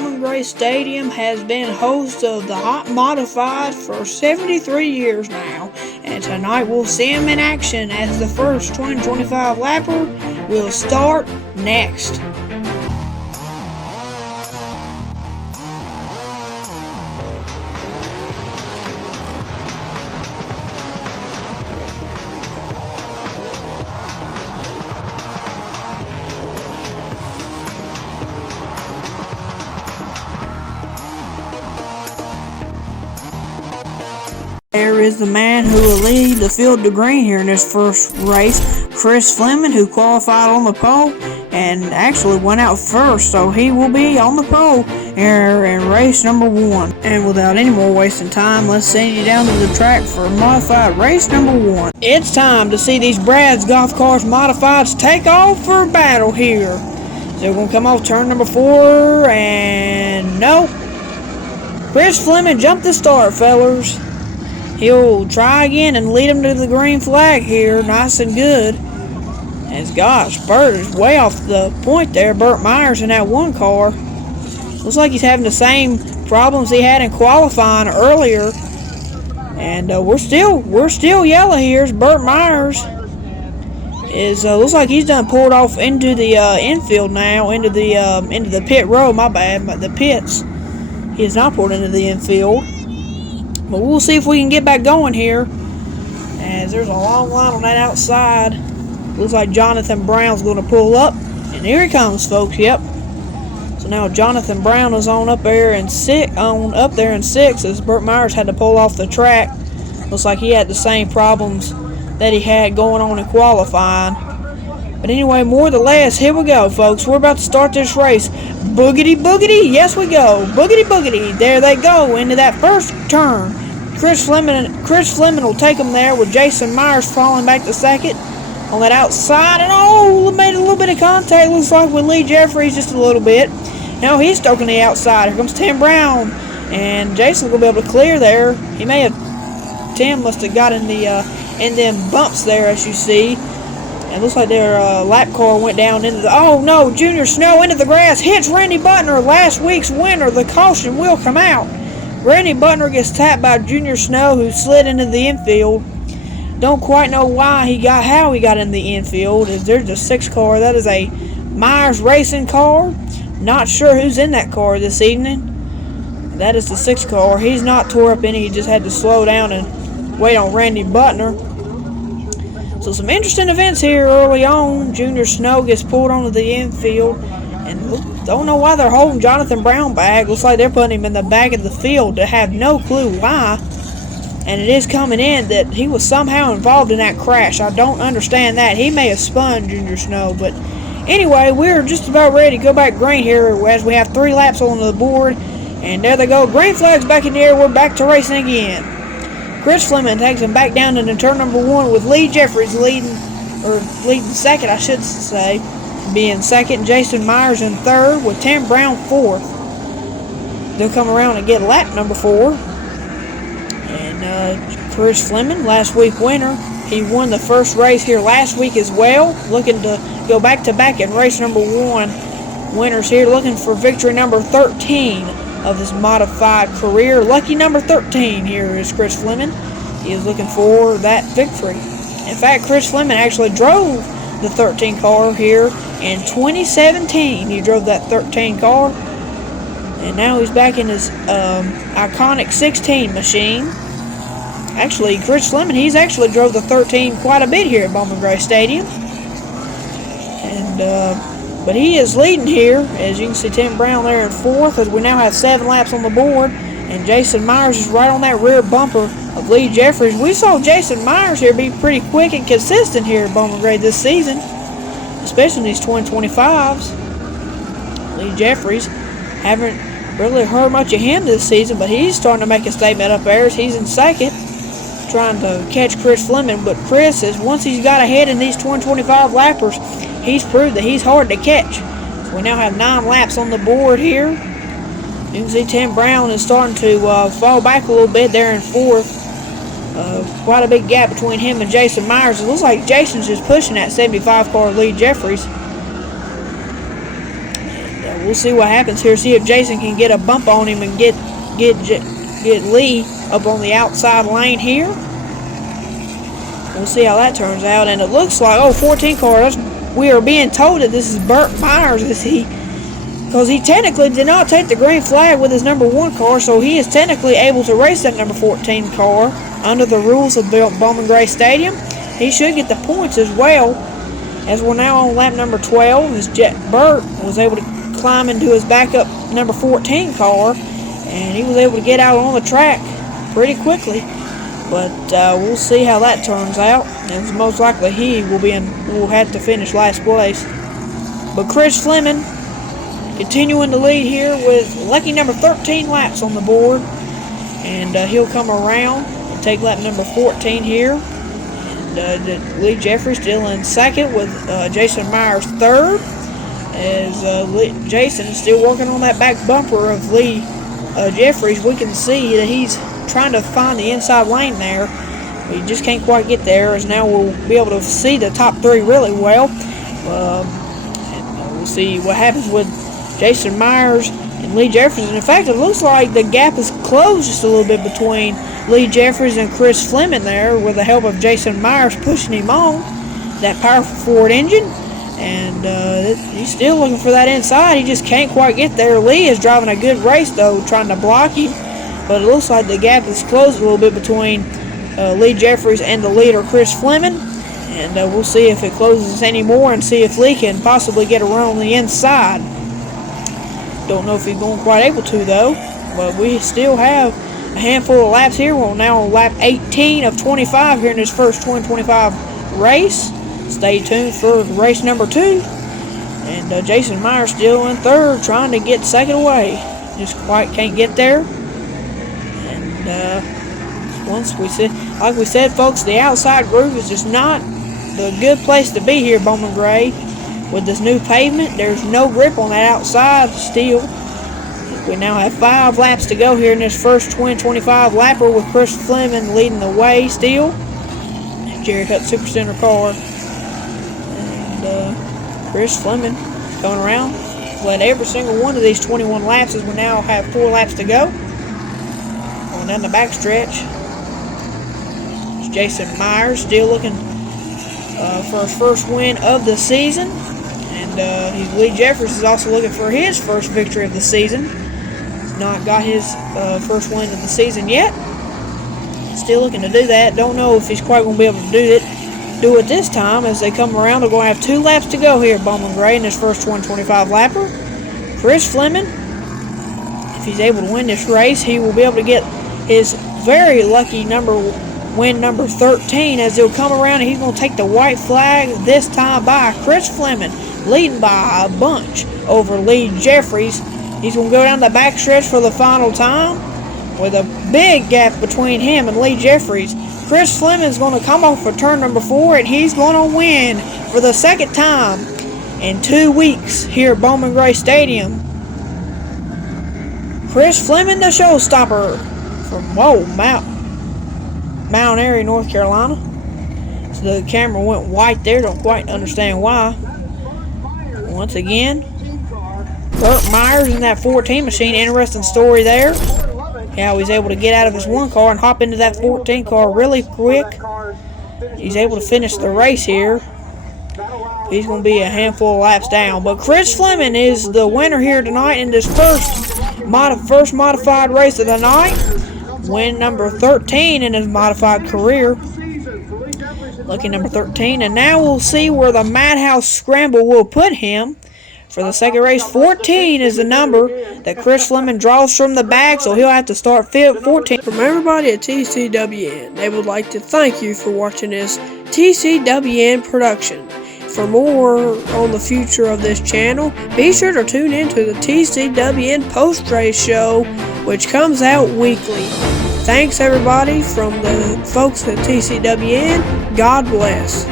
Bowman Gray Stadium has been host of the Hot Modifieds for 73 years now, and tonight we'll see him in action as the first 2025 lapper will start next. There is the man who will lead the field to green here in this first race, Chris Fleming, who qualified on the pole and actually went out first, so he will be on the pole here in race number 1. And without any more wasting time, let's send you down to the track for modified race number 1. It's time to see these Brad's Golf Cars Modifieds take off for battle here. So we're going to come off turn number 4, and nope. Chris Fleming jumped the start, fellers. He'll try again and lead him to the green flag here, nice and good. As gosh, Bert is way off the point there. Burt Myers in that one car. Looks like he's having the same problems he had in qualifying earlier. And we're still yellow here. As Burt Myers is looks like he's done pulled off into the infield now, into the pit row. My bad, but the pits. He is not pulled into the infield. But we'll see if we can get back going here, as there's a long line on that outside. Looks like Jonathan Brown's going to pull up, and here he comes, folks. Yep. So now Jonathan Brown is up there in six, as Burt Myers had to pull off the track. Looks like he had the same problems that he had going on in qualifying. But anyway, more or less, here we go, folks. We're about to start this race. Boogity, boogity, yes we go. Boogity, boogity, there they go into that first turn. Chris Fleming will take them there with Jason Myers falling back to second on that outside. And made a little bit of contact. Looks like with Lee Jeffries just a little bit. Now he's stuck on the outside. Here comes Tim Brown. And Jason will be able to clear there. Tim must have got in them bumps there, as you see. It looks like their lap car went down into the... Oh, no! Junior Snow into the grass. Hits Randy Butner, last week's winner. The caution will come out. Randy Butner gets tapped by Junior Snow, who slid into the infield. Don't quite know how he got in the infield. There's a 6 car. That is a Myers Racing car. Not sure who's in that car this evening. That is the 6 car. He's not tore up any. He just had to slow down and wait on Randy Butner. So some interesting events here early on. Junior Snow gets pulled onto the infield, and don't know why they're holding Jonathan Brown back. Looks like they're putting him in the back of the field to have no clue why. And it is coming in that he was somehow involved in that crash. I don't understand that. He may have spun Junior Snow, but anyway, we're just about ready to go back green here as we have 3 laps on the board. And there they go. Green flag's back in the air. We're back to racing again. Chris Fleming takes him back down into turn number 1 with Lee Jeffries leading second, I should say, being second. Jason Myers in third with Tim Brown fourth. They'll come around and get lap number 4. And Chris Fleming, last week winner, he won the first race here last week as well. Looking to go back-to-back in race number 1. Winners here looking for victory number 13 of his modified career. Lucky number 13 here is Chris Fleming. He is looking for that victory. In fact, Chris Fleming actually drove the 13 car here in 2017. He drove that 13 car, and now he's back in his iconic 16 machine. Actually, Chris Fleming, he's actually drove the 13 quite a bit here at Bowman Gray Stadium. And but he is leading here, as you can see Tim Brown there in 4th, as we now have 7 laps on the board, and Jason Myers is right on that rear bumper of Lee Jeffries. We saw Jason Myers here be pretty quick and consistent here at Bowman Gray this season, especially in these 2025s. Lee Jeffries, haven't really heard much of him this season, but he's starting to make a statement up there as he's in second, trying to catch Chris Fleming. But Chris is, once he's got ahead in these 2025 lappers, he's proved that he's hard to catch. So we now have 9 laps on the board here. You can see Tim Brown is starting to fall back a little bit there in 4th. Quite a big gap between him and Jason Myers. It looks like Jason's just pushing that 75 car Lee Jeffries. And we'll see what happens here. See if Jason can get a bump on him and get Lee up on the outside lane here. We'll see how that turns out. And it looks like 14 car. We are being told that this is Burt Myers, because he technically did not take the green flag with his number 1 car, so he is technically able to race that number 14 car under the rules of Bowman Gray Stadium. He should get the points as well, as we're now on lap number 12, as Burt was able to climb into his backup number 14 car, and he was able to get out on the track pretty quickly. But we'll see how that turns out. And most likely he will have to finish last place. But Chris Fleming continuing to lead here with lucky number 13 laps on the board. And he'll come around and take lap number 14 here. And Lee Jeffries still in second with Jason Myers third. As Jason is still working on that back bumper of Lee Jeffries, we can see that he's trying to find the inside lane there. We just can't quite get there, as now we'll be able to see the top 3 really well. And we'll see what happens with Jason Myers and Lee Jeffries. And in fact, it looks like the gap is closed just a little bit between Lee Jeffries and Chris Fleming there, with the help of Jason Myers pushing him on that powerful Ford engine. And he's still looking for that inside. He just can't quite get there. Lee is driving a good race, though, trying to block him. But it looks like the gap is closed a little bit between Lee Jeffries and the leader, Chris Fleming. And we'll see if it closes anymore and see if Lee can possibly get a run on the inside. Don't know if he's going quite able to, though. But we still have a handful of laps here. We're now on lap 18 of 25 here in this first 2025 race. Stay tuned for race number 2. And Jason Myers still in third, trying to get second away. Just quite can't get there. Like we said, folks, the outside groove is just not the good place to be here at Bowman Gray. With this new pavement, there's no grip on that outside still. We now have 5 laps to go here in this first 2025 lapper, with Chris Fleming leading the way still. Jerry Hutt Supercenter car. And Chris Fleming coming around. Led every single one of these 21 laps, as we now have 4 laps to go. Going down the back stretch. It's Jason Myers still looking for his first win of the season. And Lee Jeffries is also looking for his first victory of the season. He's not got his first win of the season yet. Still looking to do that. Don't know if he's quite going to be able to do it this time, as they come around. They're going to have 2 laps to go here at Bowman Gray in this first 125 lapper. Chris Fleming, if he's able to win this race, he will be able to get his very lucky win number 13, as he'll come around and he's going to take the white flag, this time by Chris Fleming, leading by a bunch over Lee Jeffries. He's going to go down the back stretch for the final time with a big gap between him and Lee Jeffries. Chris Fleming's going to come off for turn number 4, and he's going to win for the second time in 2 weeks here at Bowman Gray Stadium. Chris Fleming, the showstopper from Mount Airy, North Carolina. So the camera went white there. Don't quite understand why. Once again, Burt Myers in that 14 machine. Interesting story there. How he's able to get out of his 1 car and hop into that 14 car really quick. He's able to finish the race here. He's going to be a handful of laps down. But Chris Fleming is the winner here tonight in this first modified race of the night. Win number 13 in his modified career. Lucky number 13. And now we'll see where the Madhouse Scramble will put him. For the second race, 14 is the number that Chris Fleming draws from the bag, so he'll have to start 14. From everybody at TCWN, they would like to thank you for watching this TCWN production. For more on the future of this channel, be sure to tune in to the TCWN post-race show, which comes out weekly. Thanks everybody from the folks at TCWN. God bless.